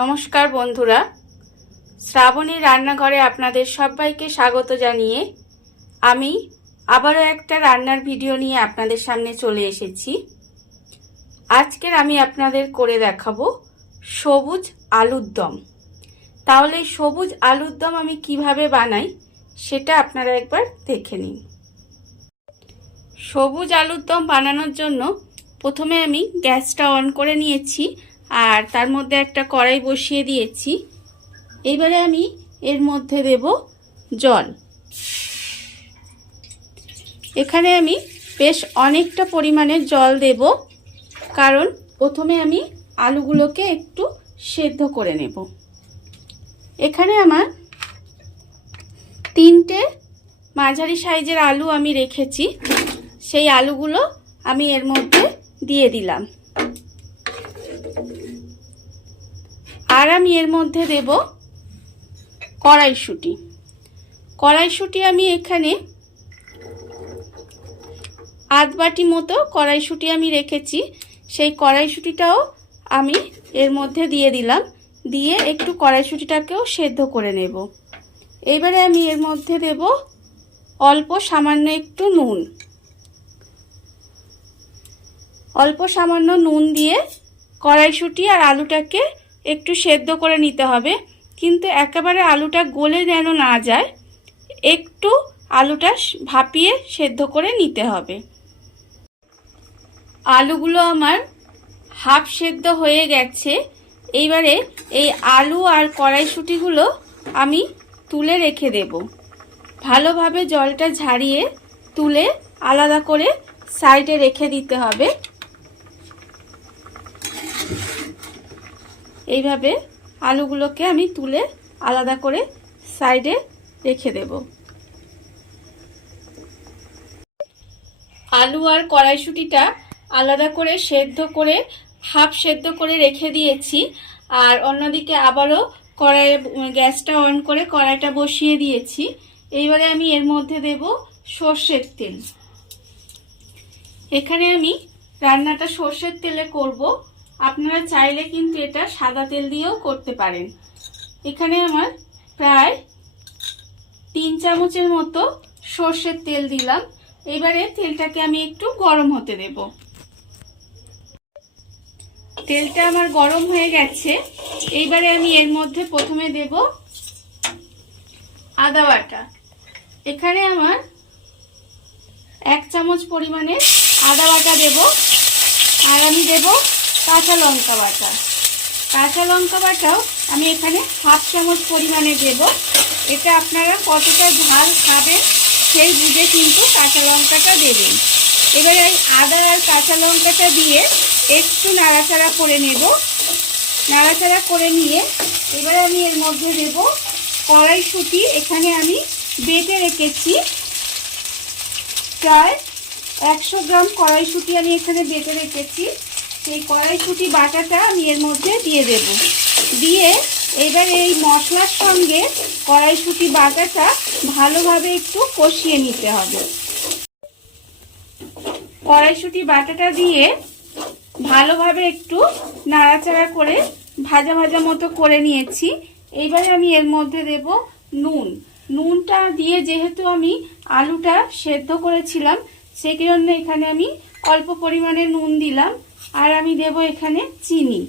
নমস্কার বন্ধুরা, শ্রাবণী রান্নাঘরে আপনাদের সবাইকে স্বাগত জানিয়ে আমি আবারও একটা রান্নার ভিডিও নিয়ে আপনাদের সামনে চলে এসেছি। আজকের আমি আপনাদের করে দেখাবো সবুজ আলুর দম। তাহলে সবুজ আলুর দম আমি কিভাবে বানাই সেটা আপনারা একবার দেখে নিন। সবুজ আলুর দম বানানোর জন্য প্রথমে আমি গ্যাসটা অন করে নিয়েছি আর তার মধ্যে একটা কড়াই বসিয়ে দিয়েছি। এবারে আমি এর মধ্যে দেব জল। এখানে আমি বেশ অনেকটা পরিমাণে জল দেব, কারণ প্রথমে আমি আলুগুলোকে একটু সেদ্ধ করে নেব। এখানে আমার 3টে মাঝারি সাইজের আলু আমি রেখেছি, সেই আলুগুলো আমি এর মধ্যে দিয়ে দিলাম। আর আমি এর মধ্যে দেব কড়াইশুঁটি। কড়াইশুঁটি আমি এখানে আধ বাটি মতো কড়াইশুঁটি আমি রেখেছি, সেই কড়াইশুঁটিটাও আমি এর মধ্যে দিয়ে দিলাম। দিয়ে একটু কড়াইশুঁটিটাকেও সেদ্ধ করে নেব। এবারে আমি এর মধ্যে দেব অল্প সামান্য একটু নুন। অল্প সামান্য নুন দিয়ে কড়াইশুঁটি আর আলুটাকে একটু সেদ্ধ করে নিতে হবে, কিন্তু একেবারে আলুটা গলে যেন না যায়, একটু আলুটা ভাপিয়ে সেদ্ধ করে নিতে হবে। আলুগুলো আমার হাফ সেদ্ধ হয়ে গেছে। এইবারে এই আলু আর কড়াইশুঁটিগুলো আমি তুলে রেখে দেব। ভালোভাবে জলটা ঝারিয়ে তুলে আলাদা করে সাইডে রেখে দিতে হবে। এইভাবে আলুগুলোকে আমি তুলে আলাদা করে সাইডে রেখে দেব। আলু আর কড়াইশুঁটিটা আলাদা করে সেদ্ধ করে হাফ সেদ্ধ করে রেখে দিয়েছি। আর অন্যদিকে আবারও গ্যাসটা অন করে কড়াইটা বসিয়ে দিয়েছি। এইবারে আমি এর মধ্যে দেব সর্ষের তেল। এখানে আমি রান্নাটা সর্ষের তেলে করব, আপনারা চাইলে কিন্তু এটা সাদা তেল দিয়েও করতে পারেন। এখানে আমার প্রায় 3 চামচের মতো সর্ষের তেল দিলাম। এবারে তেলটাকে আমি একটু গরম হতে দেব। তেলটা আমার গরম হয়ে গেছে। এইবারে আমি এর মধ্যে প্রথমে দেব আদা বাটা। এখানে আমার 1 চামচ পরিমাণে আদা বাটা দেব। আর আমি দেব কাঁচা লঙ্কা বাটা। কাঁচা লঙ্কা বাটাও আমি এখানে হাফ চামচ পরিমাণে দেব। এটা আপনারা কতটা ঝাল খাবেন সেই বুঝে কিন্তু কাঁচা লঙ্কাটা দেবেন। এবারে এই আদা আর কাঁচা লঙ্কাটা দিয়ে একটু নাড়াচাড়া করে নেব। নাড়াচাড়া করে নিয়ে এবারে আমি এর মধ্যে দেব কড়াইশুঁটি। এখানে আমি বেটে রেখেছি প্রায় 100 গ্রাম কড়াইশুঁটি আমি এখানে বেটে রেখেছি। সেই কড়াইশুঁটি বাটাটা আমি এর মধ্যে দিয়ে দেব। দিয়ে এবার এই মশলার সঙ্গে কড়াইশুঁটি বাটাটা ভালোভাবে একটু কষিয়ে নিতে হবে। কড়াইশুঁটি বাটাটা দিয়ে ভালোভাবে একটু নাড়াচাড়া করে ভাজা ভাজা মতো করে নিয়েছি। এইবারে আমি এর মধ্যে দেব নুন। নুনটা দিয়ে যেহেতু আমি আলুটা সেদ্ধ করেছিলাম, সেই জন্য এখানে আমি অল্প পরিমাণে নুন দিলাম। আর আমি দেব এখানে চিনি।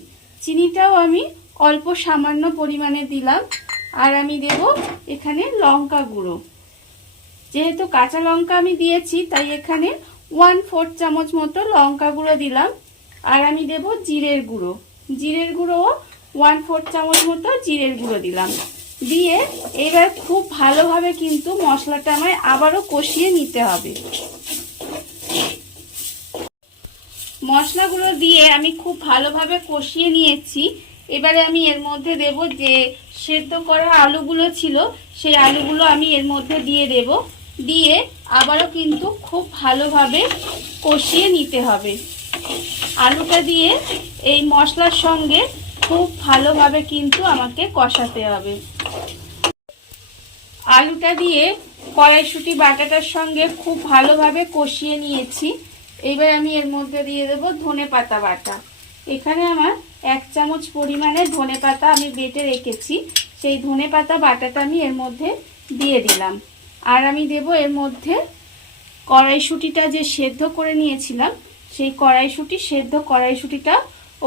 চিনিটাও আমি অল্প সামান্য পরিমাণে দিলাম। আর আমি দেব এখানে লঙ্কা গুঁড়ো। যেহেতু কাঁচা লঙ্কা আমি দিয়েছি, তাই এখানে 1/4 চামচ মতো লঙ্কা গুঁড়ো দিলাম। আর আমি দেব জিরের গুঁড়ো। জিরের গুঁড়োও 1/4 চামচ মতো জিরের গুঁড়ো দিলাম। দিয়ে এবার খুব ভালোভাবে কিন্তু মশলাটা আমায় আবারও কষিয়ে নিতে হবে। মশলাগুলো দিয়ে আমি খুব ভালোভাবে কষিয়ে নিয়েছি। এবারে আমি এর মধ্যে দেব যে সেদ্ধ করা আলুগুলো ছিল, সেই আলুগুলো আমি এর মধ্যে দিয়ে দেব। দিয়ে আবারও কিন্তু খুব ভালোভাবে কষিয়ে নিতে হবে। আলুটা দিয়ে এই মশলার সঙ্গে খুব ভালোভাবে কিন্তু আমাকে কষাতে হবে। আলুটা দিয়ে কড়াইশুঁটি বাটাটার সঙ্গে খুব ভালোভাবে কষিয়ে নিয়েছি। এইবার আমি এর মধ্যে দিয়ে দেব ধনেপাতা বাটা। এখানে আমার 1 চামচ পরিমাণে ধনেপাতা আমি বেটে রেখেছি, সেই ধনেপাতা বাটাটা আমি এর মধ্যে দিয়ে দিলাম। আর আমি দেব এর মধ্যে কড়াইশুঁটিটা যে সেদ্ধ করে নিয়েছিলাম, সেই সেদ্ধ কড়াইশুঁটিটা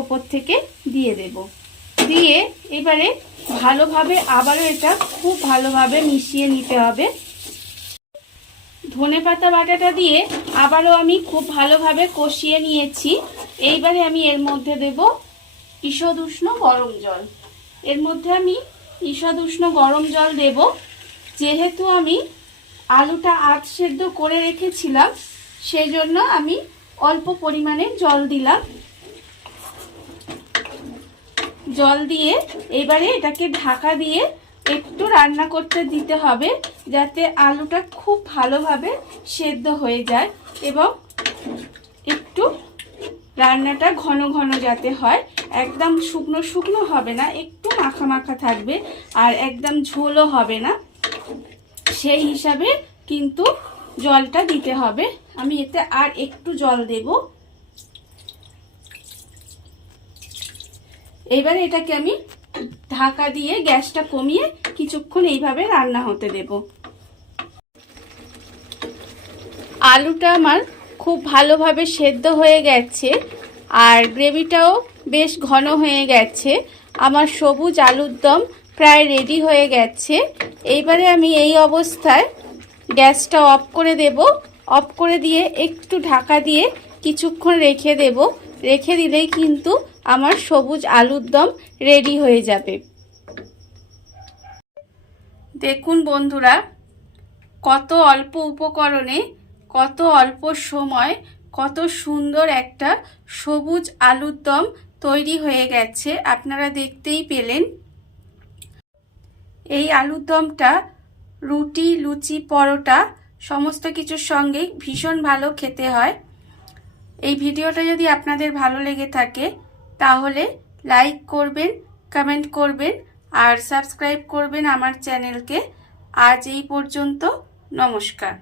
ওপর থেকে দিয়ে দেব। দিয়ে এবারে ভালোভাবে আবারও এটা খুব ভালোভাবে মিশিয়ে নিতে হবে। ধনেপাতা বাটাটা দিয়ে আবারও আমি খুব ভালোভাবে কষিয়ে নিয়েছি। এইবারে আমি এর মধ্যে দেব ঈষদ উষ্ণ গরম জল। এর মধ্যে আমি ঈষদ উষ্ণ গরম জল দেব। যেহেতু আমি আলুটা আধ সেদ্ধ করে রেখেছিলাম, সেই জন্য আমি অল্প পরিমাণে জল দিলাম। জল দিয়ে এবারে এটাকে ঢাকা দিয়ে একটু রান্না করতে দিতে হবে, যাতে আলুটা খুব ভালোভাবে সেদ্ধ হয়ে যায় এবং একটু রান্নাটা ঘন ঘন যাতে হয়। একদম শুকনো শুকনো হবে না, একটু মাখা মাখা থাকবে, আর একদম ঝোলও হবে না। সেই হিসাবে কিন্তু জলটা দিতে হবে। আমি এতে আর একটু জল দেব। এবারে এটাকে আমি ঢাকা দিয়ে গ্যাসটা কমিয়ে কিছুক্ষণ এইভাবে রান্না হতে দেব। আলুটা আমার খুব ভালোভাবে সেদ্ধ হয়ে গেছে আর গ্রেভিটাও বেশ ঘন হয়ে গেছে। আমার সবুজ আলুর দম প্রায় রেডি হয়ে গেছে। এইবারে আমি এই অবস্থায় গ্যাসটা অফ করে দেব। অফ করে দিয়ে একটু ঢাকা দিয়ে কিছুক্ষণ রেখে দেব। রেখে দিলেই কিন্তু আমার সবুজ আলুর দম রেডি হয়ে যাবে। দেখুন বন্ধুরা, কত অল্প উপকরণে কত অল্প সময় কত সুন্দর একটা সবুজ আলুর দম তৈরি হয়ে গেছে, আপনারা দেখতেই পেলেন। এই আলুর দমটা রুটি, লুচি, পরোটা সমস্ত কিছুর সঙ্গেই ভীষণ ভালো খেতে হয়। এই ভিডিওটা যদি আপনাদের ভালো লেগে থাকে তাহলে লাইক করবেন, কমেন্ট করবেন আর সাবস্ক্রাইব করবেন আমার চ্যানেলকে। আজ এই পর্যন্ত, নমস্কার।